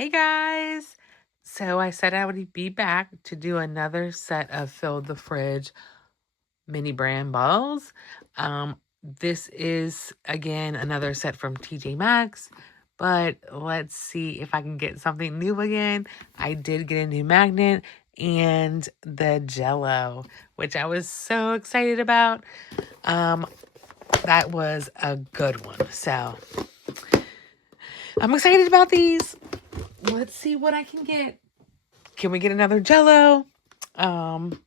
Hey guys! So I said I would be back to do another set of Fill the Fridge mini brand bottles. This is again another set from TJ Maxx, but let's see if I can get something new again. I did get a new magnet and the Jello, which I was so excited about. That was a good one. So I'm excited about these. Let's see what I can get. Can we get another Jello? I'm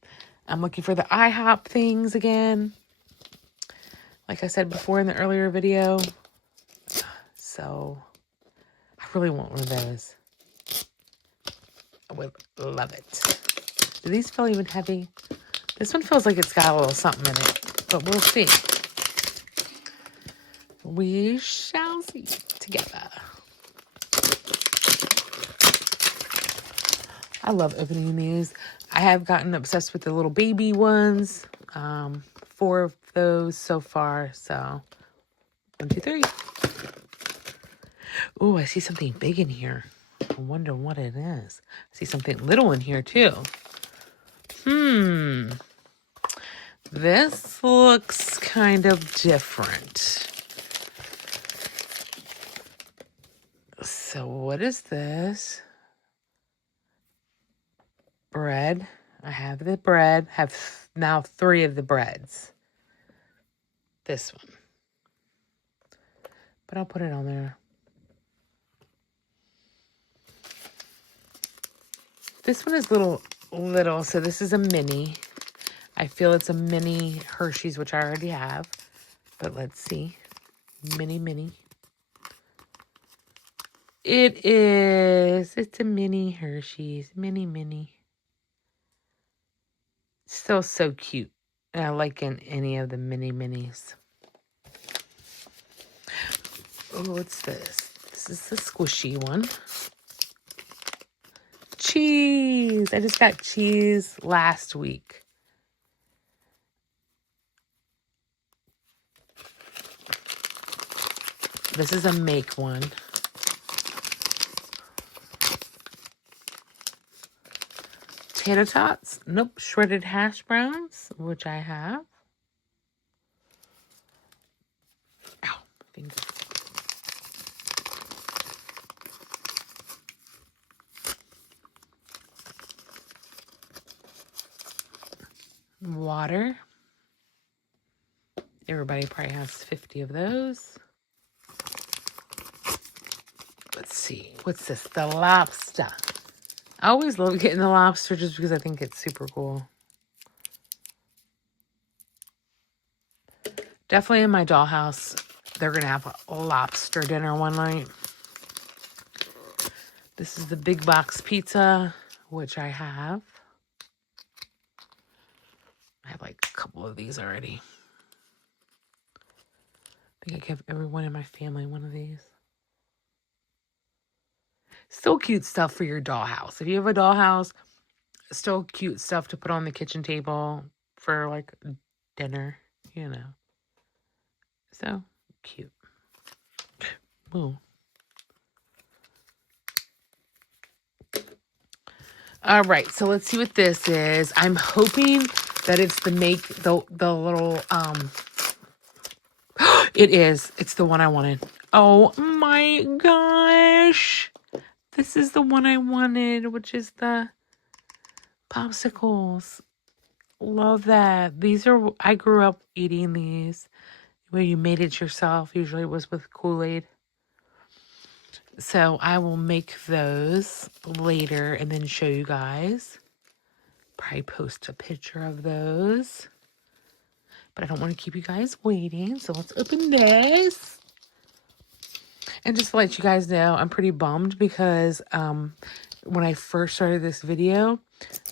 looking for the IHOP things again. Like I said before in the earlier video. So, I really want one of those. I would love it. Do these feel even heavy? This one feels like it's got a little something in it. But we'll see. We shall see together. I love opening these. I have gotten obsessed with the little baby ones. 4 of those so far. So, 1, 2, 3. Oh, I see something big in here. I wonder what it is. I see something little in here too. This looks kind of different. So what is this? Bread. I have the bread. Have now 3 of the breads. This one. But I'll put it on there. This one is little, so this is a mini. I feel it's a mini Hershey's, which I already have. But let's see. Mini. It is. It's a mini Hershey's. Mini. Still so cute. And I like any of the minis. Oh, what's this? This is the squishy one. Cheese. I just got cheese last week. This is a make one. Tater tots. Nope. Shredded hash browns, which I have. Ow. Fingers. Water. Everybody probably has 50 of those. Let's see. What's this? The lobster. I always love getting the lobster just because I think it's super cool. Definitely in my dollhouse, they're going to have a lobster dinner one night. This is the big box pizza, which I have. I have like a couple of these already. I think I give everyone in my family one of these. Still cute stuff for your dollhouse. If you have a dollhouse, still cute stuff to put on the kitchen table for like dinner, you know. So cute. Ooh. All right, so let's see what this is. I'm hoping that it's the little it is. It's the one I wanted. Oh my gosh. This is the one I wanted, which is the popsicles. Love that. I grew up eating these where you made it yourself. Usually it was with Kool-Aid. So I will make those later and then show you guys. Probably post a picture of those. But I don't want to keep you guys waiting. So let's open this. And just to let you guys know, I'm pretty bummed because when I first started this video,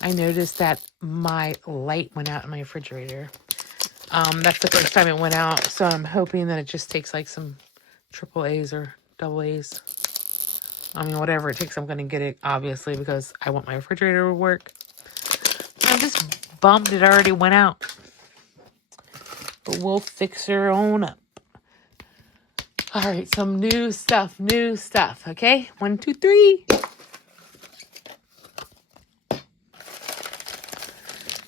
I noticed that my light went out in my refrigerator. That's the first time it went out. So I'm hoping that it just takes like some AAAs or AAs. I mean, whatever it takes, I'm going to get it, obviously, because I want my refrigerator to work. I'm just bummed it already went out. But we'll fix her on up. All right, some new stuff, okay? 1, 2, 3.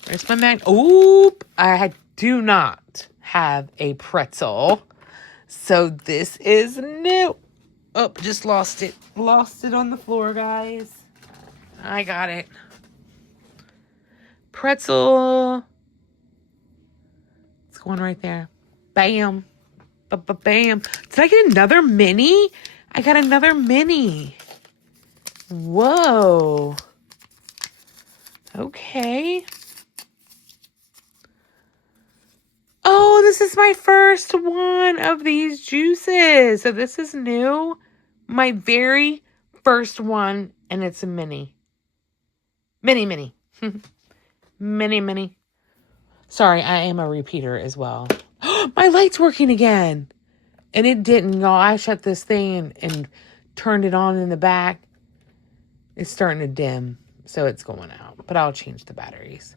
There's my mag. Oop, I do not have a pretzel. So this is new. Oh, just lost it. Lost it on the floor, guys. I got it. Pretzel. It's going right there. Bam. Bam. Did I get another mini? I got another mini. Whoa. Okay. Oh, this is my first one of these juices. So this is new. My very first one, and it's a mini. Mini. Mini. Sorry, I am a repeater as well. My light's working again. And it didn't, y'all. I shut this thing and turned it on in the back. It's starting to dim, so it's going out. But I'll change the batteries.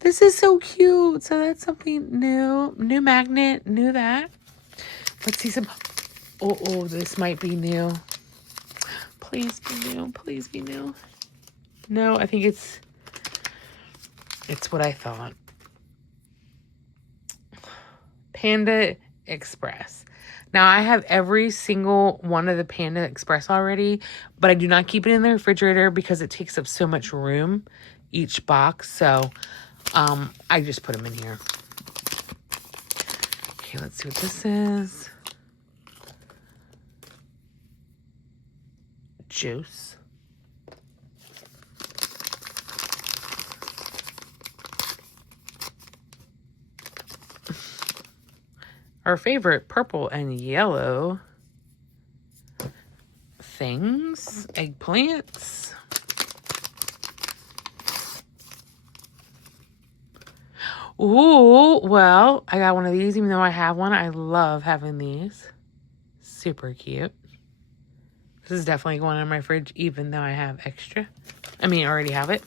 This is so cute. So that's something new. New magnet. New that. Let's see some. Oh, this might be new. Please be new. Please be new. No, I think it's what I thought. Panda Express. Now, I have every single one of the Panda Express already, but I do not keep it in the refrigerator because it takes up so much room, each box. So, I just put them in here. Okay, let's see what this is. Juice. Our favorite purple and yellow things. Eggplants. Ooh, well, I got one of these even though I have one. I love having these. Super cute. This is definitely going in my fridge even though I have extra. I mean, I already have it.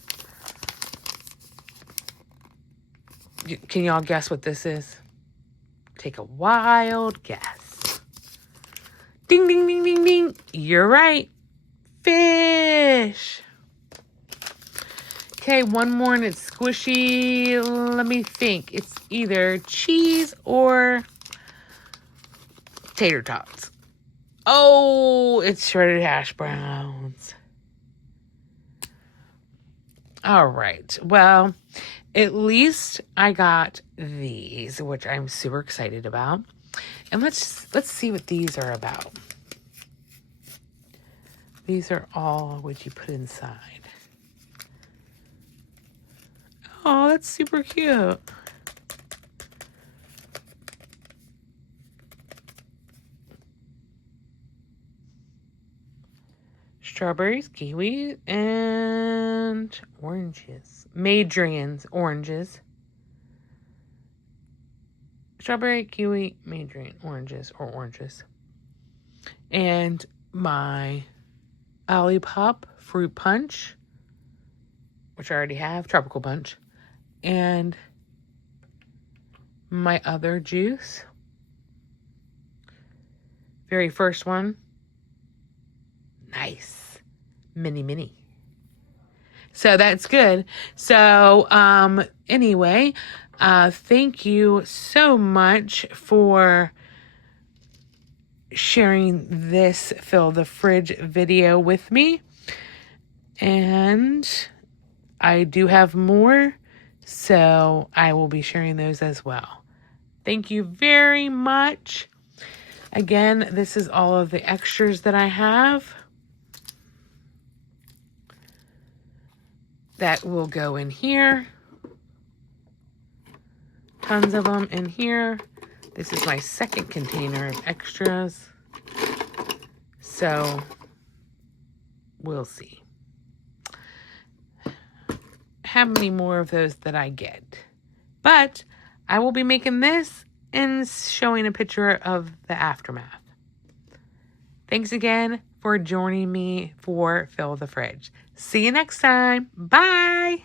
Can y'all guess what this is? Take a wild guess. Ding, ding, ding, ding, ding. You're right. Fish. Okay, one more and it's squishy. Let me think. It's either cheese or tater tots. Oh, it's shredded hash browns. All right. Well, at least I got these, which I'm super excited about. And let's see what these are about. These are all what you put inside. Oh, that's super cute. Strawberries, kiwi, and oranges. Madrians, oranges. Strawberry, kiwi, Madrian, oranges, or oranges. And my Olipop fruit punch, which I already have, tropical punch. And my other juice. Very first one. Nice. Mini. So that's good. So, anyway, thank you so much for sharing this Fill the Fridge video with me. And I do have more, so I will be sharing those as well. Thank you very much. Again, this is all of the extras that I have that will go in here. Tons of them in here. This is my second container of extras. So, we'll see how many more of those that I get. But I will be making this and showing a picture of the aftermath. Thanks again for joining me for Fill the Fridge. See you next time. Bye.